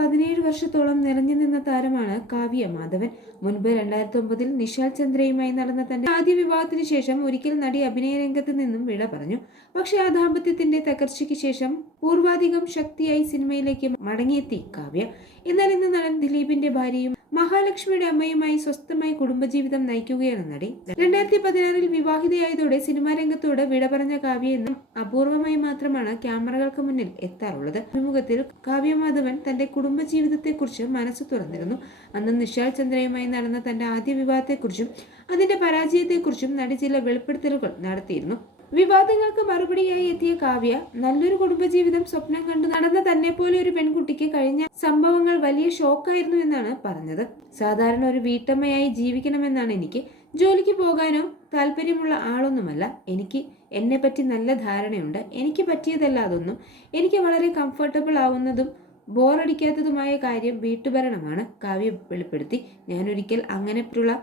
17 വർഷത്തോളം നിറഞ്ഞു നിന്ന താരമാണ് കാവ്യ മാധവൻ. മുൻപ് 2009 നിശാൽ ചന്ദ്രയുമായി നടന്ന തന്റെ ആദ്യ വിവാഹത്തിന് ശേഷം ഒരിക്കൽ നടി അഭിനയ രംഗത്ത് നിന്നും വിട പറഞ്ഞു. പക്ഷേ ആ ദാമ്പത്യത്തിന്റെ തകർച്ചയ്ക്ക് ശേഷം പൂർവാധികം ശക്തിയായി സിനിമയിലേക്ക് മടങ്ങിയെത്തി കാവ്യ. എന്നാൽ ഇന്ന് നടൻ ദിലീപിന്റെ ഭാര്യയും മഹാലക്ഷ്മിയുടെ അമ്മയുമായി സ്വസ്ഥമായി കുടുംബജീവിതം നയിക്കുകയാണ് നടി. 2016 വിവാഹിതയായതോടെ സിനിമാ രംഗത്തോട് വിട പറഞ്ഞ കാവ്യ എന്നും അപൂർവമായി മാത്രമാണ് ക്യാമറകൾക്ക് മുന്നിൽ എത്താറുള്ളത്. അഭിമുഖത്തിൽ കാവ്യ മാധവൻ തന്റെ കുടുംബജീവിതത്തെക്കുറിച്ച് മനസ്സ് തുറന്നിരുന്നു. അന്ന് നിശാൽ ചന്ദ്രയുമായി നടന്ന തന്റെ ആദ്യ വിവാഹത്തെക്കുറിച്ചും അതിന്റെ പരാജയത്തെക്കുറിച്ചും നടി ചില വെളിപ്പെടുത്തലുകൾ നടത്തിയിരുന്നു. വിവാദങ്ങൾക്ക് മറുപടിയായി എത്തിയ കാവ്യ, നല്ലൊരു കുടുംബജീവിതം സ്വപ്നം കണ്ടു നടന്ന തന്നെ പോലെ ഒരു പെൺകുട്ടിക്ക് കഴിഞ്ഞ സംഭവങ്ങൾ വലിയ ഷോക്കായിരുന്നു എന്നാണ് പറഞ്ഞത്. സാധാരണ ഒരു വീട്ടമ്മയായി ജീവിക്കണമെന്നാണ് എനിക്ക്. ജോലിക്ക് പോകാനോ താല്പര്യമുള്ള ആളൊന്നുമല്ല. എനിക്ക് എന്നെപ്പറ്റി നല്ല ധാരണയുണ്ട്. എനിക്ക് പറ്റിയതല്ല അതൊന്നും. എനിക്ക് വളരെ കംഫർട്ടബിൾ ആവുന്നതും ബോറടിക്കാത്തതുമായ കാര്യം വീട്ടുഭരണമാണ്, കാവ്യ വെളിപ്പെടുത്തി. ഞാനൊരിക്കൽ അങ്ങനെയുള്ള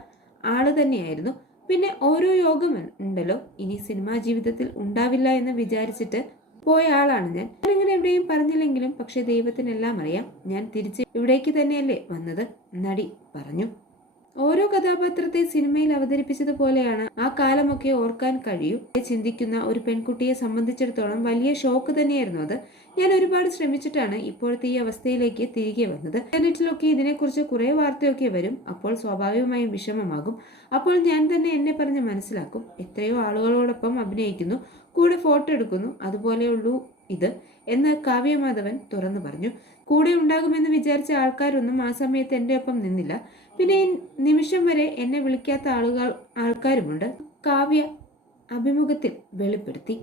ആള് തന്നെയായിരുന്നു. പിന്നെ ഓരോ യോഗം ഉണ്ടല്ലോ, ഇനി സിനിമാ ജീവിതത്തിൽ ഉണ്ടാവില്ല എന്ന് വിചാരിച്ചിട്ട് പോയ ആളാണ് ഞാൻ. ഞാനിങ്ങനെ എവിടെയും പറഞ്ഞില്ലെങ്കിലും പക്ഷെ ദൈവത്തിനെല്ലാം അറിയാം. ഞാൻ തിരിച്ച് ഇവിടേക്ക് തന്നെയല്ലേ വന്നത്, നടി പറഞ്ഞു. ഓരോ കഥാപാത്രത്തെ സിനിമയിൽ അവതരിപ്പിച്ചതുപോലെയാണ് ആ കാലമൊക്കെ ഓർക്കാൻ കഴിയൂ. ചിന്തിക്കുന്ന ഒരു പെൺകുട്ടിയെ സംബന്ധിച്ചിടത്തോളം വലിയ ഷോക്ക് തന്നെയായിരുന്നു അത്. ഞാൻ ഒരുപാട് ശ്രമിച്ചിട്ടാണ് ഇപ്പോഴത്തെ ഈ അവസ്ഥയിലേക്ക് തിരികെ വന്നത്. ഇന്റർനെറ്റിലൊക്കെ ഇതിനെക്കുറിച്ച് കുറെ വാർത്തയൊക്കെ വരും. അപ്പോൾ സ്വാഭാവികമായും വിഷമമാകും. അപ്പോൾ ഞാൻ തന്നെ എന്നെ പറഞ്ഞ് മനസ്സിലാക്കും. എത്രയോ ആളുകളോടൊപ്പം അഭിനയിക്കുന്നു, കൂടെ ഫോട്ടോ എടുക്കുന്നു, അതുപോലെയുള്ളൂ ഇത് എന്ന് കാവ്യ മാധവൻ തുറന്നു പറഞ്ഞു. കൂടെ ഉണ്ടാകുമെന്ന് വിചാരിച്ച ആൾക്കാരൊന്നും ആ സമയത്ത് എൻ്റെ ഒപ്പം നിന്നില്ല. പിന്നെ ഈ നിമിഷം വരെ എന്നെ വിളിക്കാത്ത ആൾക്കാരുമുണ്ട്, കാവ്യ അഭിമുഖത്തിൽ വെളിപ്പെടുത്തി.